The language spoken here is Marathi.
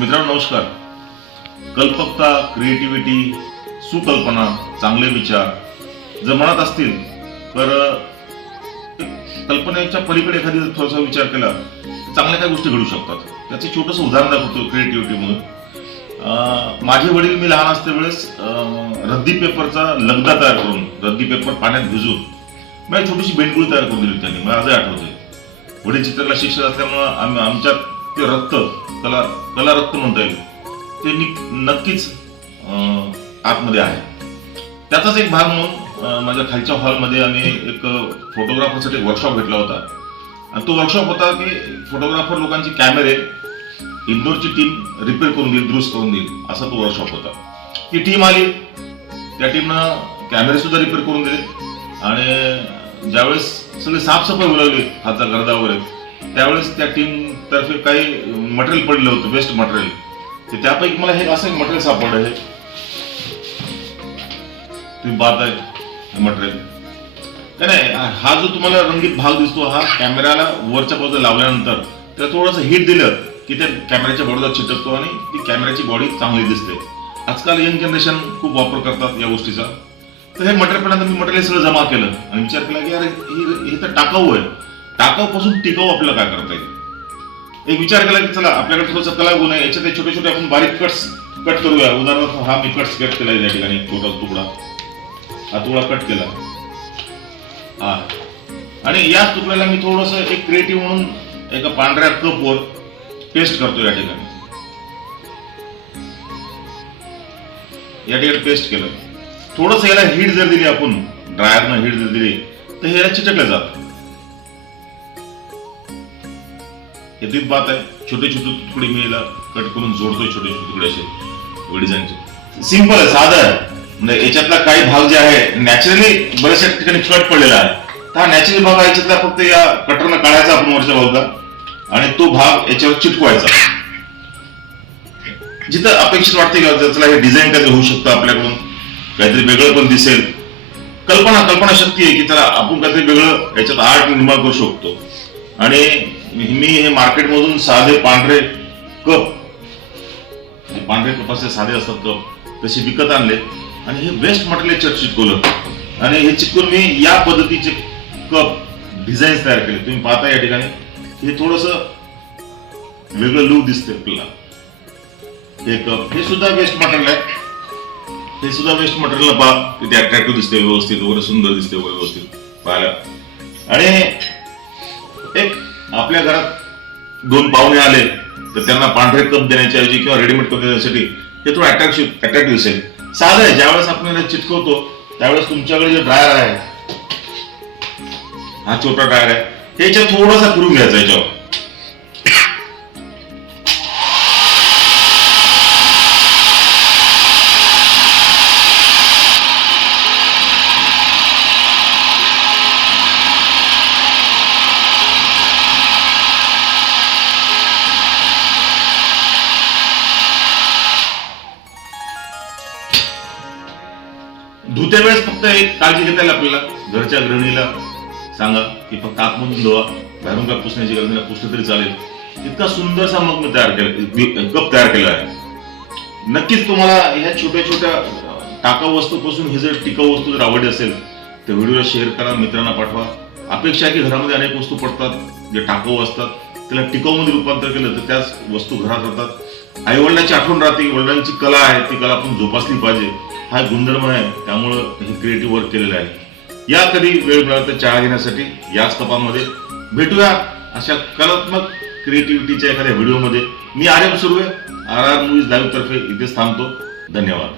मित्रांनो नमस्कार. कल्पकता क्रिएटिव्हिटी सुकल्पना चांगले विचार. जर मनात असतील तर कल्पनेच्या पलीकडे एखादी जर थोडासा विचार केला चांगल्या काही गोष्टी घडू शकतात. त्याचं छोटंसं उदाहरण दाखवतो क्रिएटिव्हिटी म्हणून. माझे वडील मी लहान असते वेळेस रद्दी पेपरचा लगदा तयार करून रद्दी पेपर पाण्यात भिजून मला एक छोटीशी बेंडगुळी तयार करून दिली त्यांनी. मला आजही आठवते. वडील चित्रकला शिक्षक असल्यामुळं आम्ही आमच्यात ते रक्त कला कला रक्त म्हणता येईल. ते नक्कीच अं, आतमध्ये आहे. त्याचाच एक भाग म्हणून माझ्या खालच्या हॉलमध्ये आम्ही एक फोटोग्राफरसाठी वर्कशॉप घेतला होता. आणि तो वर्कशॉप होता की फोटोग्राफर लोकांचे कॅमेरे इंदोरची टीम रिपेअर करून देईल दुरुस्त करून देईल असा तो वर्कशॉप होता. ती टीम आली. त्या टीमनं कॅमेरे सुद्धा रिपेअर करून दिले. आणि ज्यावेळेस सगळी साफसफाई होऊ लागली हातचा गर्दा वगैरे त्यावेळेस त्या टीम तर्फे काही मटेरियल पडलं होतं वेस्ट मटेरियल ते त्यापैकी मला हे असं मटेरियल सापडलं हे. तुम्ही पाहताय आहे मटेरियल नाही हा जो तुम्हाला रंगीत भाग दिसतो हा कॅमेऱ्याला वरच्या बाजूला लावल्यानंतर त्याला थोडंसं हिट दिलं की ते कॅमेऱ्याच्या बॉडीला चिटकतो आणि ती कॅमेऱ्याची बॉडी चांगली दिसते. आजकाल यंग जनरेशन खूप वापर करतात या गोष्टीचा. तर हे मटेरियल पहिल्यांदा मी मटेरियल सगळं जमा केलं आणि विचार केला की अरे हे हे तर टाकाऊ आहे. टाकाऊ पासून टिकाऊ आपल्याला काय करता येईल? एक विचार केला की चला आपल्याकडे थोडंसं कला गुण आहे याच्यात छोटे छोटे आपण बारीक कट्स कट करूया. उदाहरणार्थ हा मी कट्स कट केला या ठिकाणी. छोटा तुकडा. हा तुकडा कट केला. हा. आणि या तुकड्याला मी थोडस एक क्रिएटिव्ह म्हणून एका पांढऱ्या कपवर पेस्ट करतो या ठिकाणी. या ठिकाणी पेस्ट केलं. थोडस याला हीट जर दिली आपण ड्रायरनं हीट जर दिली तर ह्याला चिटकलं जातं. हे तीच बात आहे छोटे छोटे तुकडे मी कट करून जोडतोय छोटे छोटे तुकडे असे डिझाईनचे सिंपल आहे साधं. आहे म्हणजे याच्यातला काही भाग जे आहे नॅचरली बऱ्याचशा ठिकाणी कट पडलेला आहे. तर हा नॅचरल भाग आहे याच्यातला फक्त या कटरनं काढायचा आपण वरच्या बाजूला आणि तो भाग याच्यावर चिटकवायचा. जिथं अपेक्षित वाटते का त्याला हे डिझाईन काहीतरी होऊ शकतं आपल्याकडून. काहीतरी वेगळं पण दिसेल. कल्पना कल्पना शक्ती आहे की त्याला आपण काहीतरी वेगळं याच्यात आर्ट निर्माण करू शकतो. आणि मी हे मार्केटमधून साधे पांढरे कप पांढरे पांढरे कपाचे साधे असतात कप तसे विकत आणले. आणि हे वेस्ट मटेरियल याच्यावर चिटकवलं आणि हे चिटकून मी या पद्धतीचे कप डिझाईन्स तयार केले. तुम्ही पाहता या ठिकाणी. हे थोडस वेगळं लुक दिसते आपल्याला. हे कप हे सुद्धा वेस्ट मटेरियल आहे. हे सुद्धा वेस्ट मटेरियल पहा. तिथे अट्रॅक्टिव्ह दिसते व्यवस्थित वगैरे सुंदर दिसते वगैरे व्यवस्थित. पाहायला आणि आपल्या घरात दोन पाहुणे आले तर त्यांना पांढरे कप देण्याच्या ऐवजी किंवा रेडीमेड कप देण्यासाठी हे थोडं अट्रॅक्टिव्ह अट्रॅक्टिव्ह दिसेल. साधं आहे ज्यावेळेस आपण याला चिटकवतो त्यावेळेस तुमच्याकडे जे ड्रायर आहे हा छोटा ड्रायर आहे हे याच्यात थोडासा करून घ्यायचा याच्यावर. धुत्या वेळेस फक्त एक काळजी घेता येईल आपल्याला. घरच्या गृहिणीला सांगा की फक्त आतमधून धुवा. बाहेरून काय पुसण्याची गरज नाही पुसलं तरी चालेल. इतका सुंदरसा मग मी तयार केला कप तयार केला आहे. नक्कीच तुम्हाला ह्या छोट्या छोट्या टाकाऊ वस्तूपासून हे जर टिकाऊ वस्तू जर आवडली असेल तर व्हिडिओला शेअर करा मित्रांना पाठवा. अपेक्षा आहे की घरामध्ये अनेक वस्तू पडतात जे टाकाऊ असतात त्याला टिकाऊमध्ये रूपांतर केलं तर त्याच वस्तू घरात राहतात. आई वडिलांची आठवण राहते वडिलांची कला आहे ती कला आपण जोपासली पाहिजे. हा गुणधर्म आहे. त्यामुळं हे क्रिएटिव्ह वर्क केलेलं आहे. या कधी वेळ मिळाला तर चहा घेण्यासाठी याच तपामध्ये भेटूया अशा कलात्मक क्रिएटिव्हिटीच्या एखाद्या व्हिडिओमध्ये. मी Aryam Surve R R movies live तर्फे इथेच थांबतो. धन्यवाद.